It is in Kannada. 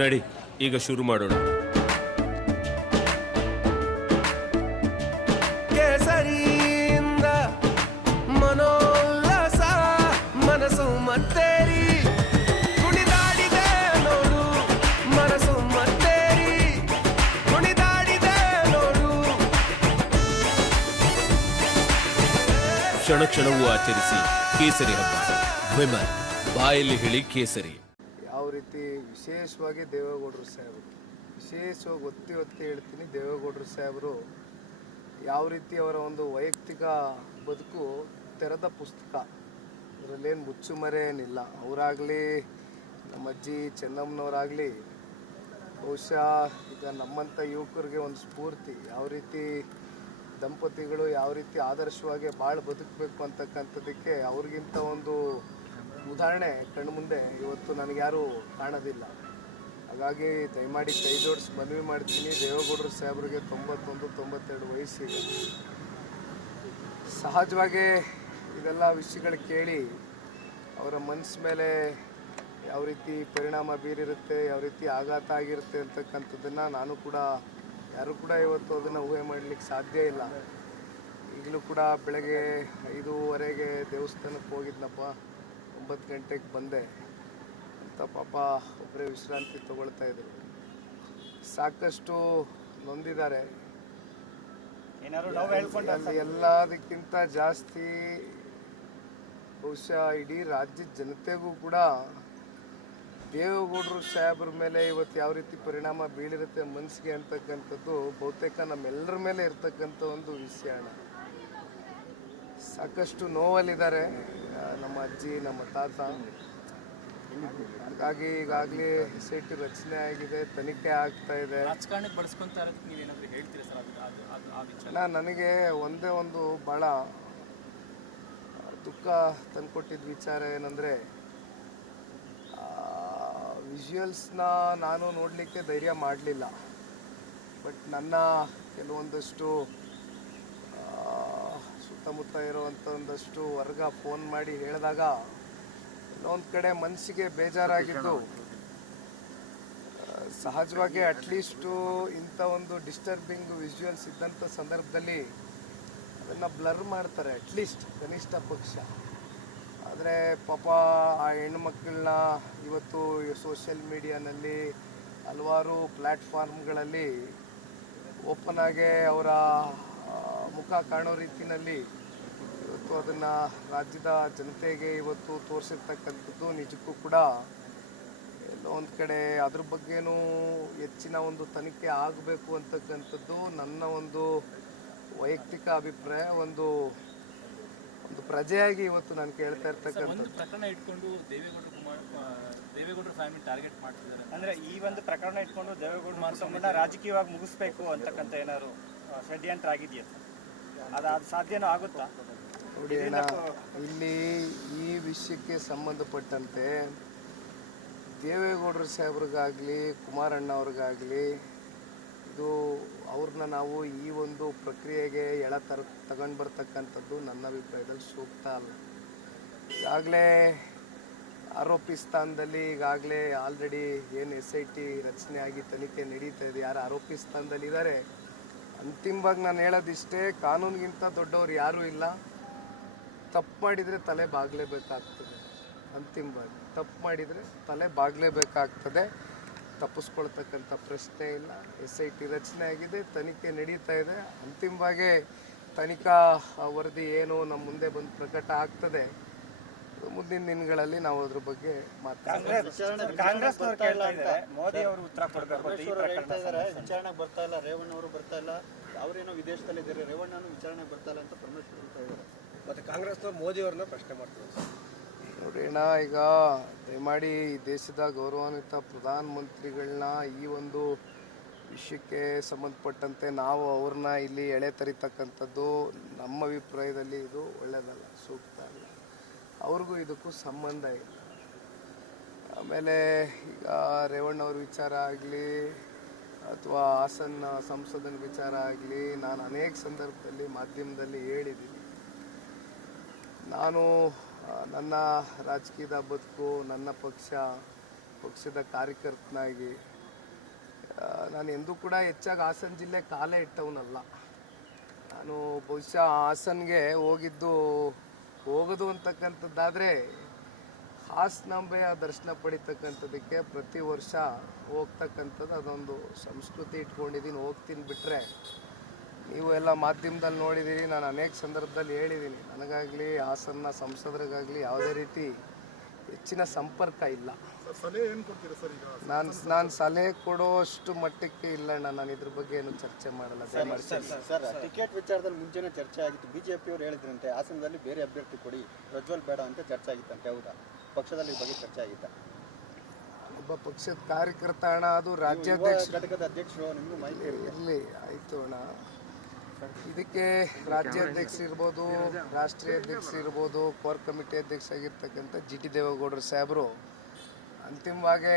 ನಡಿ, ಈಗ ಶುರು ಮಾಡೋಣ. ಕೇಸರಿಯಿಂದ ಮನೋಲ್ಲಾಸ ಮನಸ್ಸು ಮತ್ತೇರಿ ಕುಣಿದಾಡಿದೆ ನೋಡು, ಮನಸ್ಸು ಮತ್ತೇರಿ ಕುಣಿದಾಡಿದೆ ನೋಡು. ಕ್ಷಣ ಕ್ಷಣವೂ ಆಚರಿಸಿ ಕೇಸರಿ ಹಬ್ಬ. ವಿಮಲ್, ಬಾಯಲ್ಲಿ ಹೇಳಿ ಕೇಸರಿ. ಯಾವ ರೀತಿ ವಿಶೇಷವಾಗಿ ದೇವೇಗೌಡರು ಸಾಹೇಬರು, ವಿಶೇಷವಾಗಿ ಒತ್ತಿ ಒತ್ತಿ ಹೇಳ್ತೀನಿ, ದೇವೇಗೌಡರು ಸಾಹೇಬರು ಯಾವ ರೀತಿ ಅವರ ಒಂದು ವೈಯಕ್ತಿಕ ಬದುಕು ತೆರೆದ ಪುಸ್ತಕ, ಅದರಲ್ಲೇನು ಮುಚ್ಚುಮರೆ ಏನಿಲ್ಲ. ಅವರಾಗಲಿ ನಮ್ಮ ಅಜ್ಜಿ ಚೆನ್ನಮ್ಮನವರಾಗಲಿ ಬಹುಶಃ ಈಗ ನಮ್ಮಂಥ ಯುವಕರಿಗೆ ಒಂದು ಸ್ಫೂರ್ತಿ. ಯಾವ ರೀತಿ ದಂಪತಿಗಳು ಯಾವ ರೀತಿ ಆದರ್ಶವಾಗಿ ಭಾಳ ಬದುಕಬೇಕು ಅಂತಕ್ಕಂಥದ್ದಕ್ಕೆ ಅವ್ರಿಗಿಂತ ಒಂದು ಉದಾಹರಣೆ ಕಣ್ಣು ಮುಂದೆ ಇವತ್ತು ನನಗೆ ಯಾರೂ ಕಾಣೋದಿಲ್ಲ. ಹಾಗಾಗಿ ದಯಮಾಡಿ ಕೈ ಜೋಡಿಸಿ ಮನವಿ ಮಾಡ್ತೀನಿ, ದೇವೇಗೌಡರು ಸಾಹೇಬ್ರಿಗೆ 91-92 ವಯಸ್ಸಿದೆ. ಸಹಜವಾಗಿ ಇದೆಲ್ಲ ವಿಷಯಗಳು ಕೇಳಿ ಅವರ ಮನಸ್ಸು ಮೇಲೆ ಯಾವ ರೀತಿ ಪರಿಣಾಮ ಬೀರಿರುತ್ತೆ, ಯಾವ ರೀತಿ ಆಘಾತ ಆಗಿರುತ್ತೆ ಅಂತಕ್ಕಂಥದ್ದನ್ನು ನಾನು ಕೂಡ ಯಾರು ಕೂಡ ಇವತ್ತು ಅದನ್ನು ಊಹೆ ಮಾಡಲಿಕ್ಕೆ ಸಾಧ್ಯ ಇಲ್ಲ. ಈಗಲೂ ಕೂಡ ಬೆಳಗ್ಗೆ 5:30ಗೆ ದೇವಸ್ಥಾನಕ್ಕೆ ಹೋಗಿದ್ನಪ್ಪ, 9 ಗಂಟೆಗೆ ಬಂದೆ ಅಂತ ಪಾಪ ಒಬ್ಬರೇ ವಿಶ್ರಾಂತಿ ತಗೊಳ್ತಾ ಇದ್ರು. ಸಾಕಷ್ಟು ನೊಂದಿದ್ದಾರೆ. ಎಲ್ಲದಕ್ಕಿಂತ ಜಾಸ್ತಿ ಬಹುಶಃ ಇಡೀ ರಾಜ್ಯದ ಜನತೆಗೂ ಕೂಡ ದೇವೇಗೌಡರು ಸಾಹೇಬ್ರ ಮೇಲೆ ಇವತ್ತು ಯಾವ ರೀತಿ ಪರಿಣಾಮ ಬೀಳಿರುತ್ತೆ ಮನಸ್ಸಿಗೆ ಅಂತಕ್ಕಂಥದ್ದು ಬಹುತೇಕ ನಮ್ಮೆಲ್ಲರ ಮೇಲೆ ಇರ್ತಕ್ಕಂಥ ಒಂದು ವಿಷಯ. ಸಾಕಷ್ಟು ನೋವಲ್ಲಿದ್ದಾರೆ ನಮ್ಮ ಅಜ್ಜಿ, ನಮ್ಮ ತಾತ. ಹಾಗಾಗಿ ಈಗಾಗಲೇ SIT ರಚನೆ ಆಗಿದೆ, ತನಿಖೆ ಆಗ್ತಾ ಇದೆ. ನನಗೆ ಒಂದೇ ಒಂದು ಭಾಳ ದುಃಖ ತಂದುಕೊಟ್ಟಿದ್ದ ವಿಚಾರ ಏನಂದರೆ, ವಿಜುವಲ್ಸ್ನ ನಾನು ನೋಡಲಿಕ್ಕೆ ಧೈರ್ಯ ಮಾಡಲಿಲ್ಲ. ಬಟ್ ನನ್ನ ಕೆಲವೊಂದಷ್ಟು ಸುತ್ತಮುತ್ತ ಇರುವಂಥ ಒಂದಷ್ಟು ವರ್ಗ ಫೋನ್ ಮಾಡಿ ಹೇಳಿದಾಗ ಒಂದು ಕಡೆ ಮನಸ್ಸಿಗೆ ಬೇಜಾರಾಗಿದ್ದು. ಸಹಜವಾಗಿ ಅಟ್ಲೀಸ್ಟು ಇಂಥ ಒಂದು ಡಿಸ್ಟರ್ಬಿಂಗ್ ವಿಜುವಲ್ಸ್ ಇದ್ದಂಥ ಸಂದರ್ಭದಲ್ಲಿ ಅದನ್ನು ಬ್ಲರ್ ಮಾಡ್ತಾರೆ, ಅಟ್ಲೀಸ್ಟ್ ಕನಿಷ್ಠ ಪಕ್ಷ. ಆದರೆ ಪಾಪ ಆ ಹೆಣ್ಣುಮಕ್ಕಳನ್ನ ಇವತ್ತು ಸೋಷಿಯಲ್ ಮೀಡಿಯಾನಲ್ಲಿ ಹಲವಾರು ಪ್ಲ್ಯಾಟ್ಫಾರ್ಮ್ಗಳಲ್ಲಿ ಓಪನ್ ಆಗಿ ಅವರ ಮುಖ ಕಾಣೋ ರೀತಿಯಲ್ಲಿ ಇವತ್ತು ಅದನ್ನು ರಾಜ್ಯದ ಜನತೆಗೆ ಇವತ್ತು ತೋರಿಸಿರ್ತಕ್ಕಂಥದ್ದು ನಿಜಕ್ಕೂ ಕೂಡ ಎಲ್ಲೋ ಒಂದು ಕಡೆ ಅದ್ರ ಬಗ್ಗೆನೂ ಹೆಚ್ಚಿನ ಒಂದು ತನಿಖೆ ಆಗಬೇಕು ಅಂತಕ್ಕಂಥದ್ದು ನನ್ನ ಒಂದು ವೈಯಕ್ತಿಕ ಅಭಿಪ್ರಾಯ. ಒಂದು ಪ್ರಜೆಯಾಗಿ ಇವತ್ತು ನಾನು ಕೇಳ್ತಾ ಇರ್ತಕ್ಕಂಥ ಪ್ರಕರಣ ಇಟ್ಕೊಂಡು ದೇವೇಗೌಡರ ಫ್ಯಾಮಿಲಿ ಟಾರ್ಗೆಟ್ ಮಾಡ್ತಿದ್ದಾರೆ. ಅಂದ್ರೆ ಈ ಒಂದು ಪ್ರಕರಣ ಇಟ್ಕೊಂಡು ದೇವೇಗೌಡ ಮಾನಸಮ್ಮನ ರಾಜಕೀಯವಾಗಿ ಮುಗಿಸ್ಬೇಕು ಅಂತಕ್ಕಂಥ ಏನಾದ್ರು ಷಡ್ಯಂತ್ರ ಆಗಿದೆಯಾ? ಅದು ಸಾಧ್ಯನೂ ಆಗುತ್ತಾ? ನೋಡಿ ಅಣ್ಣ, ಇಲ್ಲಿ ಈ ವಿಷಯಕ್ಕೆ ಸಂಬಂಧಪಟ್ಟಂತೆ ದೇವೇಗೌಡರ ಸಾಹೇಬ್ರಿಗಾಗಲಿ ಕುಮಾರಣ್ಣ ಅವ್ರಿಗಾಗಲಿ ಇದು ಅವ್ರನ್ನ ನಾವು ಈ ಒಂದು ಪ್ರಕ್ರಿಯೆಗೆ ತಗೊಂಡು ಬರ್ತಕ್ಕಂಥದ್ದು ನನ್ನ ಅಭಿಪ್ರಾಯದಲ್ಲಿ ಸೂಕ್ತ ಅಲ್ಲ. ಈಗಾಗಲೇ ಆರೋಪಿ ಸ್ಥಾನದಲ್ಲಿ ಈಗಾಗಲೇ ಆಲ್ರೆಡಿ ಏನು SIT ರಚನೆ ಆಗಿ ತನಿಖೆ ನಡೀತಾ ಇದೆ. ಯಾರು ಆರೋಪಿ ಸ್ಥಾನದಲ್ಲಿದ್ದಾರೆ, ಅಂತಿಮವಾಗಿ ನಾನು ಹೇಳೋದಿಷ್ಟೇ, ಕಾನೂನಿಗಿಂತ ದೊಡ್ಡವ್ರು ಯಾರೂ ಇಲ್ಲ. ತಪ್ಪು ಮಾಡಿದರೆ ತಲೆ ಬಾಗಲೇಬೇಕಾಗ್ತದೆ. ಅಂತಿಮವಾಗಿ ತಪ್ಪು ಮಾಡಿದರೆ ತಲೆ ಬಾಗಲೇಬೇಕಾಗ್ತದೆ, ತಪ್ಪಿಸ್ಕೊಳ್ತಕ್ಕಂಥ ಪ್ರಶ್ನೆ ಇಲ್ಲ. SIT ರಚನೆ ಆಗಿದೆ, ತನಿಖೆ ನಡೀತಾ ಇದೆ. ಅಂತಿಮವಾಗಿ ತನಿಖಾ ವರದಿ ಏನು ನಮ್ಮ ಮುಂದೆ ಬಂದು ಪ್ರಕಟ ಆಗ್ತದೆ. ಮುಂದಿನ ದಿನಗಳಲ್ಲಿ ನಾವು ಅದ್ರ ಬಗ್ಗೆ ಕಾಂಗ್ರೆಸ್ ಮೋದಿ ಅವರು ಉತ್ತರ ಕೊಡಬೇಕು. ವಿಚಾರಣೆ ಬರ್ತಾ ಇಲ್ಲ, ರೇವಣ್ಣ ಅವರು ಬರ್ತಾ ಇಲ್ಲ, ಅವರೇನೋ ವಿದೇಶದಲ್ಲಿ ಇದ್ದಾರೆ, ರೇವಣ್ಣನು ವಿಚಾರಣೆ ಬರ್ತಾ ಇಲ್ಲ ಅಂತ ಪರಮೇಶ್ವರ್ ಹೇಳ್ತಾ ಇದ್ದಾರೆ. ಮತ್ತು ಕಾಂಗ್ರೆಸ್ನವ್ರು ಮೋದಿ ಅವ್ರನ್ನ ಪ್ರಶ್ನೆ ಮಾಡ್ತಾರೆ. ನೋಡಿ ಅಣ್ಣ, ಈಗ ದಯಮಾಡಿ ಈ ದೇಶದ ಗೌರವಾನ್ವಿತ ಪ್ರಧಾನಮಂತ್ರಿಗಳನ್ನ ಈ ಒಂದು ವಿಷಯಕ್ಕೆ ಸಂಬಂಧಪಟ್ಟಂತೆ ನಾವು ಅವ್ರನ್ನ ಇಲ್ಲಿ ಎಳೆ ತರಿತಕ್ಕಂಥದ್ದು ನಮ್ಮ ಅಭಿಪ್ರಾಯದಲ್ಲಿ ಇದು ಒಳ್ಳೆಯದಲ್ಲ, ಸೂಕ್ತ ಅಲ್ಲ. ಅವ್ರಿಗೂ ಇದಕ್ಕೂ ಸಂಬಂಧ ಇಲ್ಲ. ಆಮೇಲೆ ಈಗ ರೇವಣ್ಣವ್ರ ವಿಚಾರ ಆಗಲಿ ಅಥವಾ ಹಾಸನ ಸಂಸದನ ವಿಚಾರ ಆಗಲಿ, ನಾನು ಅನೇಕ ಸಂದರ್ಭದಲ್ಲಿ ಮಾಧ್ಯಮದಲ್ಲಿ ಹೇಳಿದ್ದೀನಿ, ನಾನು ನನ್ನ ರಾಜಕೀಯದ ಬದುಕು, ನನ್ನ ಪಕ್ಷ ಪಕ್ಷದ ಕಾರ್ಯಕರ್ತನಾಗಿ ನಾನು ಎಂದೂ ಕೂಡ ಹೆಚ್ಚಾಗಿ ಹಾಸನ ಜಿಲ್ಲೆ ಕಾಲೇ ಇಟ್ಟವನಲ್ಲ. ನಾನು ಬಹುಶಃ ಹಾಸನ್ಗೆ ಹೋಗೋದು ಅಂತಕ್ಕಂಥದ್ದಾದರೆ ಹಾಸನಾಂಬೆಯ ದರ್ಶನ ಪಡಿತಕ್ಕಂಥದ್ದಕ್ಕೆ ಪ್ರತಿ ವರ್ಷ ಹೋಗ್ತಕ್ಕಂಥದ್ದು ಅದೊಂದು ಸಂಸ್ಕೃತಿ ಇಟ್ಕೊಂಡಿದ್ದೀನಿ, ಹೋಗ್ತೀನಿ. ಬಿಟ್ಟರೆ ನೀವು ಎಲ್ಲ ಮಾಧ್ಯಮದಲ್ಲಿ ನೋಡಿದ್ದೀರಿ, ನಾನು ಅನೇಕ ಸಂದರ್ಭದಲ್ಲಿ ಹೇಳಿದ್ದೀನಿ, ನನಗಾಗಲಿ ಹಾಸನ ಸಂಸದರಿಗಾಗಲಿ ಯಾವುದೇ ರೀತಿ ಹೆಚ್ಚಿನ ಸಂಪರ್ಕ ಇಲ್ಲ. ನಾನು ಸಲಹೆ ಕೊಡೋಷ್ಟು ಮಟ್ಟಕ್ಕೆ ಇಲ್ಲ. ನಾನು ಇದ್ರ ಬಗ್ಗೆ ಏನು ಚರ್ಚೆ ಮಾಡಲ್ಲ. ಸರ್, ಟಿಕೆಟ್ ವಿಚಾರದಲ್ಲಿ ಮುಂಚೆನೇ ಚರ್ಚೆ ಆಗಿತ್ತು. ಬಿಜೆಪಿಯವರು ಹೇಳಿದ್ರಂತೆ ಹಾಸನದಲ್ಲಿ ಬೇರೆ ಅಭ್ಯರ್ಥಿ ಕೊಡಿ, ಪ್ರಜ್ವಲ್ ಬೇಡ ಅಂತ ಚರ್ಚೆ ಆಗಿತ್ತಂತೆ. ಹೌದಾ? ಪಕ್ಷದಲ್ಲಿ ಈ ಬಗ್ಗೆ ಚರ್ಚೆ ಆಗಿತ್ತ? ಒಬ್ಬ ಪಕ್ಷದ ಕಾರ್ಯಕರ್ತ ಅಣ್ಣ, ಅದು ರಾಜ್ಯಾಧ್ಯಕ್ಷ ಘಟಕದ ಅಧ್ಯಕ್ಷರು, ನಿಮಗೂ ಮಾಹಿತಿ ಇರಲಿ. ಆಯಿತು ಅಣ್ಣ, ಇದಕ್ಕೆ ರಾಜ್ಯಾಧ್ಯಕ್ಷ ಇರ್ಬೋದು, ರಾಷ್ಟ್ರೀಯ ಅಧ್ಯಕ್ಷ ಇರ್ಬೋದು, ಕೋರ್ ಕಮಿಟಿ ಅಧ್ಯಕ್ಷ ಆಗಿರ್ತಕ್ಕಂಥ ಜಿ ಟಿ ದೇವೇಗೌಡರು ಸಾಹೇಬರು ಅಂತಿಮವಾಗಿ